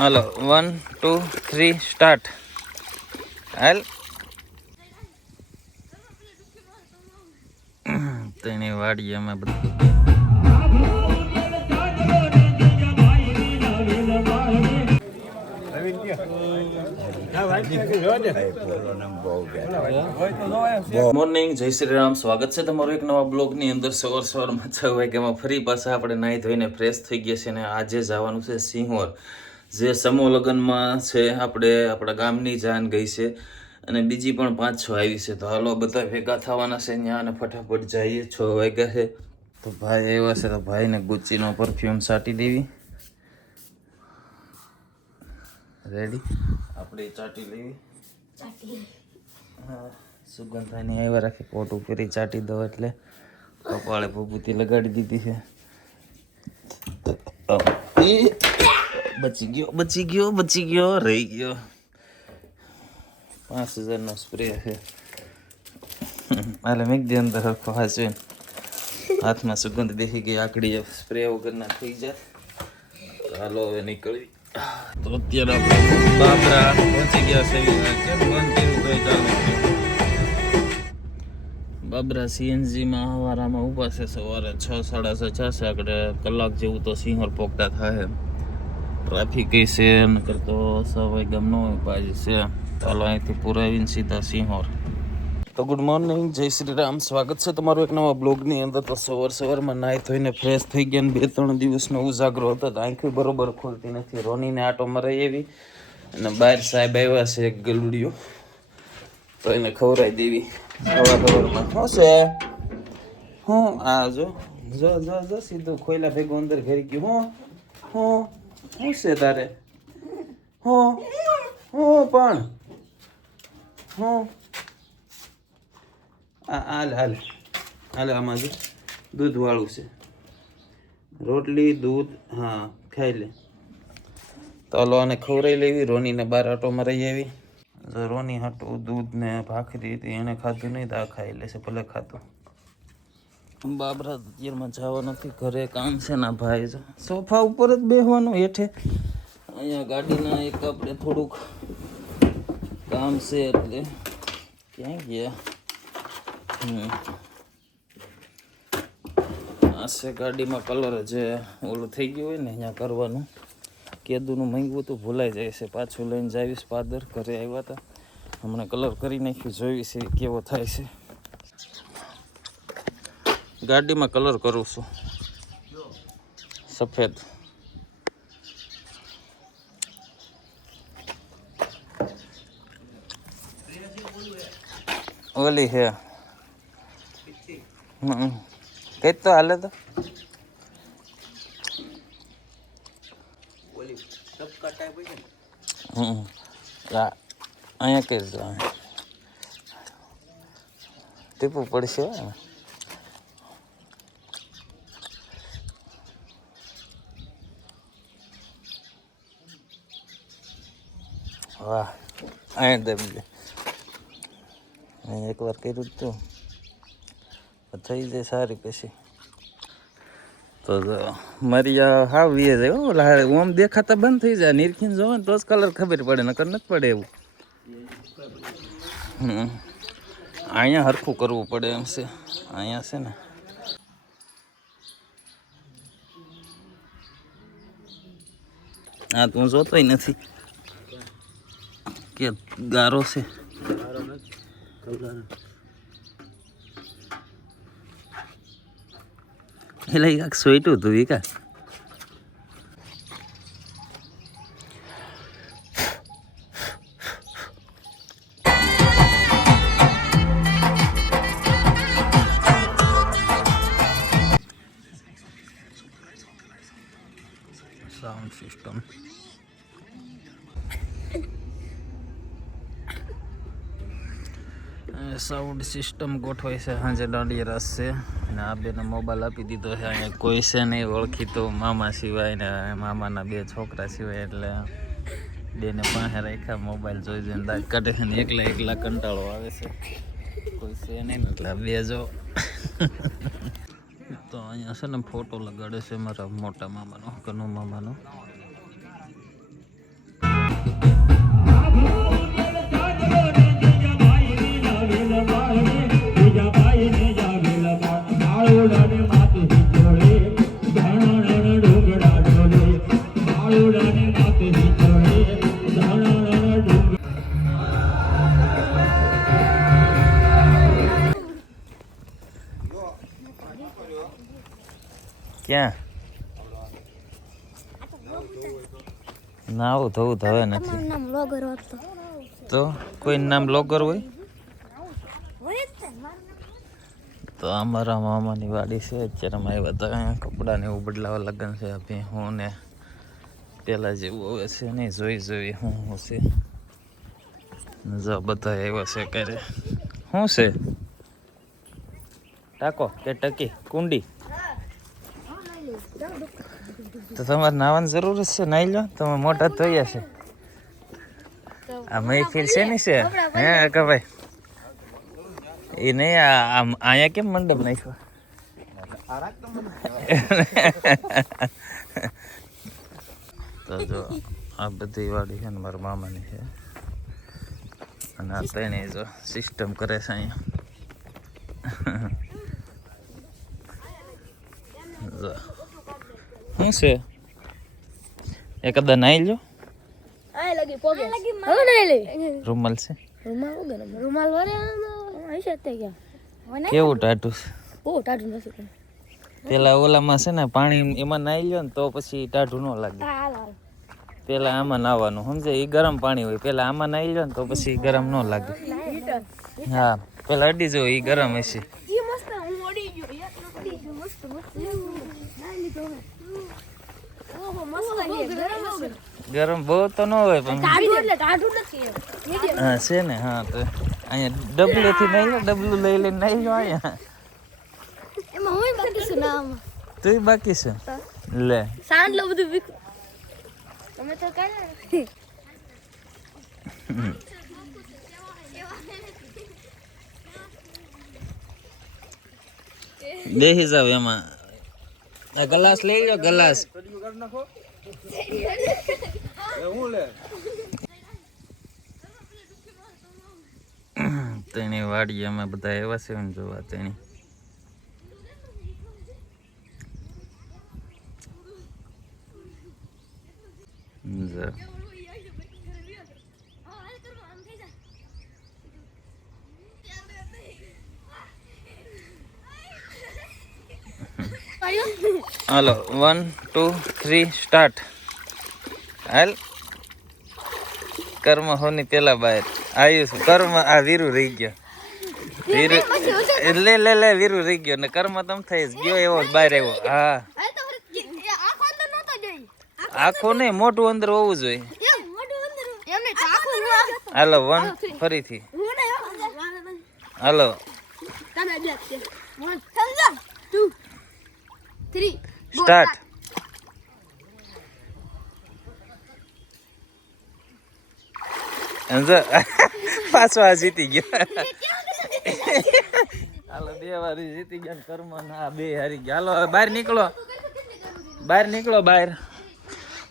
હાલો 1 2 3 start. હાલ તેની વાડી અમે બધું મોર્નિંગ. જય શ્રી રામ. સ્વાગત છે તમારું એક નવા બ્લોગની અંદર. સવારમાં 6 વાગ્યામાં ફરી પાછા આપણે નાહી ધોઈને ફ્રેશ થઈ ગયા છે અને આજે જવાનું છે સિંહોર, જે સમૂહ લગ્નમાં છે. આપણા ગામની જાન ગઈ છે અને બીજી પણ 5-6 આવી છે. તો હાલો બધા ભેગા થવાના છે ત્યાં અને ફટાફટ જઈએ. 6 વાગ્યા છે તો ભાઈ આવ્યા છે તો ભાઈને ગુચ્ચીનો પરફ્યુમ છાંટી દેવી. રેડી આપણે ચાટી લેવી. હા, સુગંધાની આવ્યા રાખે કોટ ઉપર ચાટી દો એટલે કપાળે ભભૂતિ લગાડી દીધી છે. બચી ગયો રહી ગયો. 5000નો સ્પ્રે છે. હાલે મેં દી અંદર હરખો હાચવીને હાથમાં સુગંધ બેસી ગઈ. આકડી સ્પ્રે વગરના થઈ જાય. હાલો હવે નીકળવી. તો અત્યારે આપણે બાબરા પહોંચી ગયા છે. કેમ બંધ કર્યું તો ચાલુ. બાબરા સીએનજીમાં હવારામાં ઊભા છે. સવારે 6-6:30 થશે. આપણે કલાક જેવું તો સિંહોર પોકતા થાય. ટ્રાફિક છે નકર તો 6 વાગ્યા ન હોય પાછી છે. ચાલો અહીંથી પુરાવીને સીધા સિંહોર. તો ગુડ મોર્નિંગ, જય શ્રી રામ. સ્વાગત છે તમારું એક નવા બ્લોગની અંદર. તો સવારમાં નાહી ધોઈને ફ્રેશ થઈ ગયા ને 2-3 દિવસનો ઉજાગરો હતો તો આંખી બરોબર ખોલતી નથી. રોનીને આટો મરાઈ એવી અને બહાર સાહેબ આવ્યા છે એક ગલુડિયો, તો એને ખવડાવી દેવી સવારમાં. શું છે? હું આ જો સીધું ખોયલા ભેગું અંદર ઘરી ગયું. શું છે તારે? પણ હાલ આમાં જો દૂધ વાળું છે. રોટલી દૂધ હા ખાઈ લે. તો હાલો આને ખવડાવી લેવી. રોનીને બાર આટો મરાઈ આવી. જો રોની હાટું દૂધ ને ભાખરી હતી એને ખાધું નહીં તો આ ખાઈ લેશે. ભલે ખાતું. બાબરા અત્યારમાં જવા નથી, ઘરે કામ છે ના ભાઈ. જો સોફા ઉપર જ બેસવાનું હેઠે. અહીંયા ગાડીના એક આપણે થોડુંક કામ છે એટલે ક્યાં ગયા. આ છે ગાડીમાં કલર જે ઓલું થઈ ગયું હોય ને અહીંયા કરવાનું. કેદુનું માંગ્યું તો ભૂલાઈ જાય છે. પાછું લઈને જાવીશ. પાદર ઘરે આવ્યા હતા હમણાં કલર કરી નાખ્યું. જોઈ છે કેવો થાય છે. ગાડીમાં કલર કરું છું સફેદ. ઓલી હે કઈ તો હાલે તો અહીંયા કઈ ટીપું પડશે. વાહ, અહીંયા દે એકવાર કર્યું જ તું થઈ જાય સારી પછી. તો મારી હાવ વીએ જાય. ઓમ દેખાતા બંધ થઈ જાય. નિરખીને જોવે ને તો જ કલર ખબર પડે, નકર નથી પડે એવું. અહીંયા હરખું કરવું પડે એમ છે. અહીંયા છે ને હા તું જોતોય નથી કે ગારો છે. એટલે કાંક સોઈટું હતું એ કા. સાઉન્ડ સિસ્ટમ ગોઠવાય છે. સાંજે દાંડિયા રાસ છે અને આ બેને મોબાઈલ આપી દીધો છે. અહીંયા કોઈ છે નહીં ઓળખી તો મામા સિવાય ને મામાના 2 છોકરા સિવાય, એટલે બેને પાસે રાખ્યા. મોબાઈલ જોઈ જોઈને દાંત કાઢે છે ને એકલા કંટાળો આવે છે. કોઈ છે નહીં એટલે બે જો. તો અહીંયા છે ને ફોટો લગાડે છે મારા મોટા મામાનો, કનુ મામાનો. ક્યાં નાવું ધોવું ધવે નથી નામ લોગર હતો તો કોઈ નામ લોગર હોય તો અમારા મામાની વાડી છે અત્યારે અમે આવ્યા હતા કપડાને એવું બદલાવા લગન છે અભી હું ને પેલા જેવું હવે છે નહીં જોઈ હું છે જો બધા આવ્યા છે કરે શું છે ટાકો કે ટકી કુંડી તો તમારે નાવાની જરૂર છે નાઈ લો તમે મોટા ધોયા છે આ મહેફિલ છે ને છે હે કે ભાઈ એ નહીં અહીંયા કેમ મંડપ નાખ્યો તો જો આ બધી વાડી છે ને મારા મામાની છે અને આ ત્રણે જો સિસ્ટમ કરે છે અહીંયા શું છે એ કદા નાઈ લો રૂમાલ છે કેવું ટાટું છે પેલા ઓલામાં છે ને પાણી એમાં નાઈ લ્યો ને તો પછી ટાઢું ન લાગે પેલા આમાં નાવાનું સમજે એ ગરમ પાણી હોય પેલા આમાં નાઈ લ્યો ને તો પછી ગરમ ન લાગે હા પેલા અડી જો એ ગરમ હશે ગરમ બહુ તો ન હોય પણ હા છે ને હા તો અહીંયા ડબલું થી નાઈ લો ડબલું લઈ લઈને નાઈ લો અહીંયા તું બાકી છે લે સાંડલો બધું તમે તો કાલે બેસી જાવ એમાં આ ગ્લાસ લઈ લો ગ્લાસ તેની વાડી અમે બધા એવા છે ને જોવા તેની હાલો 1 2 3 સ્ટાર્ટ હાલ કર્મ હોની પેલા બહાર આયુષ કર્મ આ વીરુ રહી ગયો વીરુ લે વીરુ રહી ગયો ને કર્મ તમ થઈ ગયો એવો બહાર આવ્યો હા આખો નહીં મોટું અંદર હોવું જોઈએ હાલો 1 ફરીથી હાલો 3 સ્ટાર્ટ પાછો આ જીતી ગયો હાલો 2 વાર જીતી ગયા કર્મ ના 2 હારી ગયા હાલો બહાર નીકળો બહાર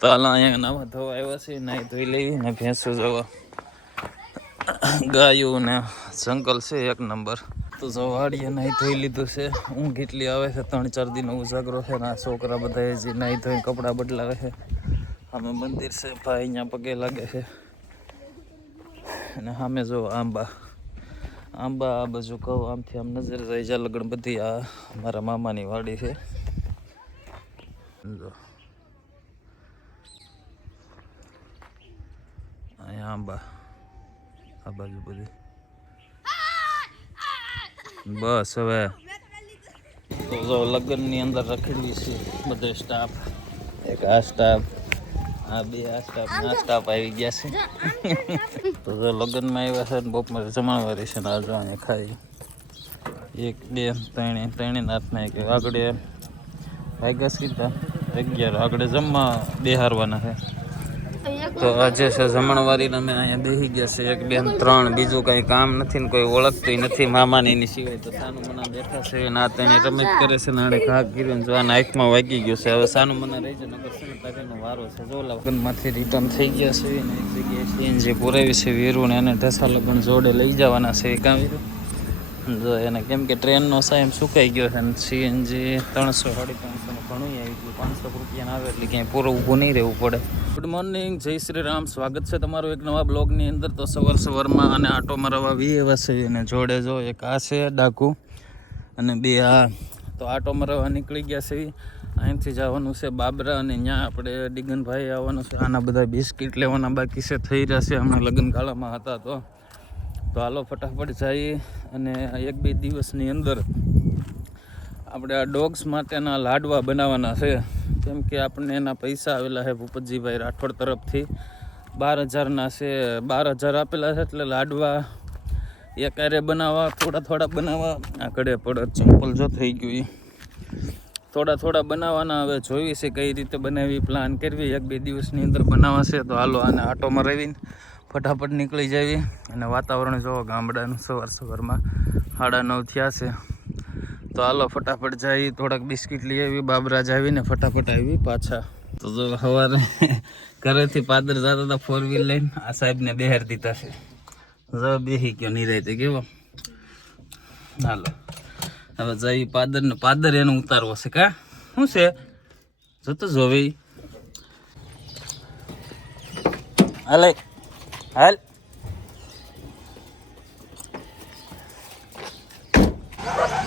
તો હાલો અહીંયા નાવા ધોવા આવ્યા છે નાઈ ધોઈ લેવી ને ભેંસો જોવા ગાયું ને જંગલ છે 1 નંબર તો જો વાડીએ નાઈ ધોઈ લીધું છે ઊંઘ કેટલી આવે છે 3-4 દિન ઉજાગરો છે ને આ છોકરા બધા હજી નાઈ ધોઈને કપડાં બદલાવે છે અમે મંદિર છે ભાઈ અહીંયા પગે લાગે છે અને સામે જો આંબા આ બાજુ કહું આમથી આમ નજર જાય છે લગણ બધી આ મારા મામાની વાડી છે જો અહીંયા આંબા આ બાજુ બધી બસ હવે તો જો લગ્નની અંદર રખેલી છે બધો સ્ટાફ એક આ સ્ટાફ આ બે આ સ્ટાફ આવી ગયા છે તો જો લગ્નમાં આવ્યા છે બપોરે જમણવારી છે ને આ જો અહીંયા ખાઈ 1 2 3 નાથના કે આગળ વાગ્યા સીધા 11 આગળ જમવા બેહારવાના છે તો આજે છે જમણવારીને અમે અહીંયા બેસી ગયા છે 1 2 3 બીજું કંઈ કામ નથી ને કોઈ ઓળખતું નથી મામાની એની સિવાય તો સાનું મના બેઠા છે ના તેની રમત કરે છે નાણે ઘા કર્યું જો આના આંખમાં વાગી ગયું છે હવે સાનું મના રહી છે નગર છે ને તારેનો વારો છે જો લગ્નમાંથી રિટર્ન થઈ ગયા છે ને એક જગ્યાએ સીએનજી પુરાવી છે વીરુ ને એને ઢસા લગ્ન જોડે લઈ જવાના છે કાં વીરુ જો એને કેમ કે ટ્રેનનો ટાઈમ સુકાઈ ગયો છે અને સીએનજી 300 350 ઘણું આવી ગયું. 500 રૂપિયાના આવે એટલે ક્યાંય પૂરું ઊભું નહીં રહેવું પડે. ગુડ મોર્નિંગ, જય શ્રી રામ. સ્વાગત છે તમારું એક નવા બ્લોગની અંદર. તો સવારમાં અને આટો મારવા એવા છે અને જોડે જો એક આ છે ડાકુ અને બે આ. તો આટો મારવા નીકળી ગયા છે. અહીંથી જવાનું છે બાબરા અને ત્યાં આપણે ડિગનભાઈ આવવાનું છે. આના બધા બિસ્કિટ લેવાના બાકી છે, થઈ રહ્યા છે. હમણાં લગ્નગાળામાં હતા તો હાલો ફટાફટ જઈએ. અને 1-2 દિવસની અંદર આપણે આ ડોગ્સ માટેના લાડવા બનાવવાના છે. કેમ કે આપણને એના પૈસા આવેલા છે ભૂપતજીભાઈ રાઠોડ તરફથી 12,000ના છે. 12,000 આપેલા છે એટલે લાડવા એકારે બનાવવા, થોડા બનાવવા. આ કડે પડે ચંપલ જો થઈ ગયું એ થોડા બનાવવાના. હવે જોઈ છે કઈ રીતે બનાવી, પ્લાન કરવી. 1-2 દિવસની અંદર બનાવશે તો હાલો આને આટોમાં રહીને ફટાફટ નીકળી જાવી. અને વાતાવરણ જોવો ગામડાનું સવારમાં 9:30 થયા છે. તો હાલો ફટાફટ જઈ, થોડાક બિસ્કિટ લઈ આવી, બાબરા જાવીને ફટાફટ આવી પાછા. તો જો સવારે ઘરેથી પાદર જતા હતા 4 વ્હીલ લઈને, આ સાહેબને બેહાર દીધા છે. જો બેસી ગયો નિરાયતે કેવો. હાલો હવે જઈ પાદર એનો ઉતારવો છે. કા શું છે જતો જોવે. હાલ હાલ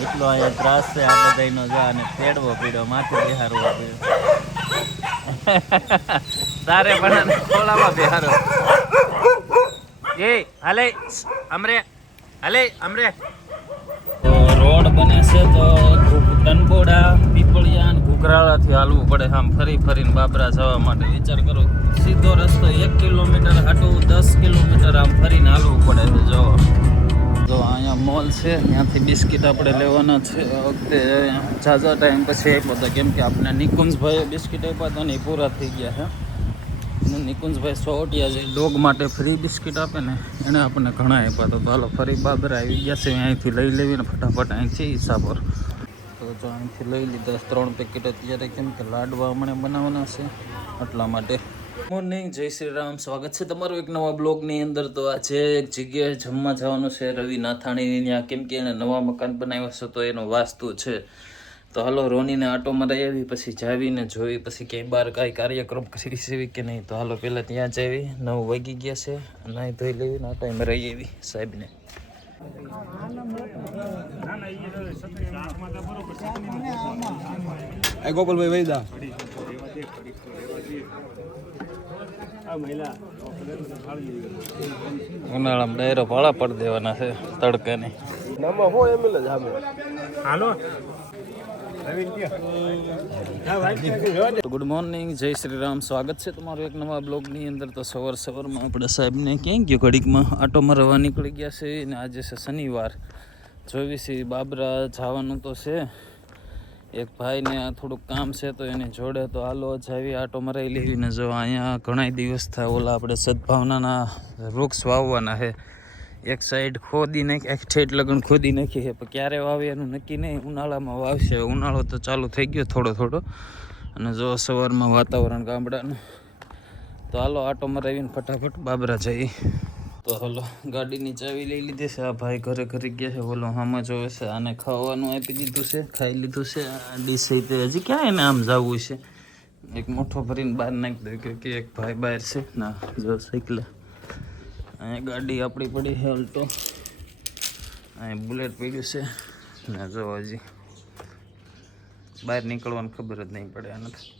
એટલો અહીંયા ત્રાસ છે આ બધાનો. જા અને પેડવો પીડ્યો, માથે બેહારવો પડ્યો. તારે પણ ખોલામાં બેહારો. એ હાલે અમરે તો રોડ બને છે તો તનબોડા, પીપળિયા અને ઘૂઘરાળાથી હાલવું પડે. આમ ફરીને બાબરા જવા માટે વિચાર કરો. સીધો રસ્તો 1 કિલોમીટર હાટું 10 કિલોમીટર આમ ફરીને હાલવું પડે છે. જો અહીંયા મોલ છે, ત્યાંથી બિસ્કિટ આપણે લેવાના છે. વખતે ઝાઝા ટાઈમ પછી આપ્યો હતો કેમ કે આપણે નિકુંજભાઈએ બિસ્કિટ આપ્યા હતા ને એ પૂરા થઈ ગયા છે. અને નિકુંજભાઈ સોટિયા જે ડોગ માટે ફ્રી બિસ્કિટ આપે ને એને આપણને ઘણા આપ્યા હતા. તો હાલો ફરી બાબરા આવી ગયા છે. અહીંથી લઈ લેવીને ફટાફટ અહીંથી હિસાબર. તો જો અહીંથી લઈ લીધા 3 પેકેટ અત્યારે, કેમ કે લાડવા હમણાં બનાવવાના છે એટલા માટે. મોર્નિંગ, જય શ્રી રામ. સ્વાગત છે તમારું એક નવા બ્લોગની અંદર. તો આજે એક જગ્યાએ જમવા જવાનું છે રવિ નાથાણીની ત્યાં, કેમ કે એને નવા મકાન બનાવ્યા છે તો એનો વાસ્તુ છે. તો હાલો રોનીને આટો મરાઈ આવી, પછી જાવીને જોઈ પછી ક્યાંય બહાર કાંઈ કાર્યક્રમ કરી સેવી કે નહીં. તો હાલો પહેલાં ત્યાં જાવી. 9 વાગી ગયા છે. નાહી ધોઈ લેવી ને આટો મરાઈ આવી સાહેબને. ગોપાલભાઈ વૈદા ઉનાળામાં ડાયરો ભાડા પડી દેવાના છે તડકાની. ગુડ મોર્નિંગ, જય શ્રી રામ. સ્વાગત છે તમારું એક નવા બ્લોગની અંદર. તો સવારમાં આપણે સાહેબને ક્યાંય ગયો ઘડીકમાં આટો મારવા નીકળી ગયા છે. અને આજે છે શનિવાર. 24 બાબરા જવાનું તો છે. એક ભાઈને થોડુંક કામ છે તો એની જોડે. તો હાલો જાવી આટો મરાઈ લેવીને. જો અહીંયા ઘણા દિવસ થાય ઓલા આપણે સદભાવનાના વૃક્ષ વાવવાના છે. એક સાઈડ ખોદી નાખી, એક ઠેઠ લગન ખોદી નાખી છે, પણ ક્યારે વાવે એનું નક્કી નહીં. ઉનાળામાં વાવશે. ઉનાળો તો ચાલુ થઈ ગયો થોડો. અને જો સવારમાં વાતાવરણ ગામડાનું. તો હાલો આટો મરાવીને ફટાફટ બાબરા જઈએ. તો હાલો ગાડીની ચાવી લઈ લીધી છે. આ ભાઈ ઘરે ગયા છે. બોલો આમાં જોવે છે. આને ખાવાનું આપી દીધું છે, ખાઈ લીધું છે. આ ડીશ તે હજી ક્યાં એને આમ જવું છે. એક મોઠો ભરીને બહાર નાખી દે કે એક ભાઈ બહાર છે. ના જો સાયકલ અહીંયા ગાડી આપણી પડી છે અલ્ટો. અહીંયા બુલેટ પડ્યું છે ને જો હજી બહાર નીકળવાની ખબર જ નહીં પડે આનાથી.